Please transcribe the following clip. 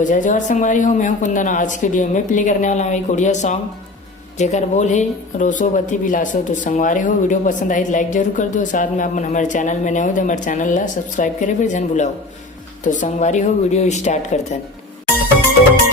तो जय जवाहर संगवारी हो, मैं हूं कुंदन। आज के वीडियो में प्ले करने वाला हूं एक उड़िया सॉन्ग जेकर बोल है रोसोपति बिलासो। तो संगवारी हो, वीडियो पसंद आई लाइक जरूर कर दो। साथ में आप हमारे चैनल में नए हो तो हमारे चैनल ला सब्सक्राइब करे फिर जन बुलाओ। तो संगवारी हो, वीडियो स्टार्ट करते हैं।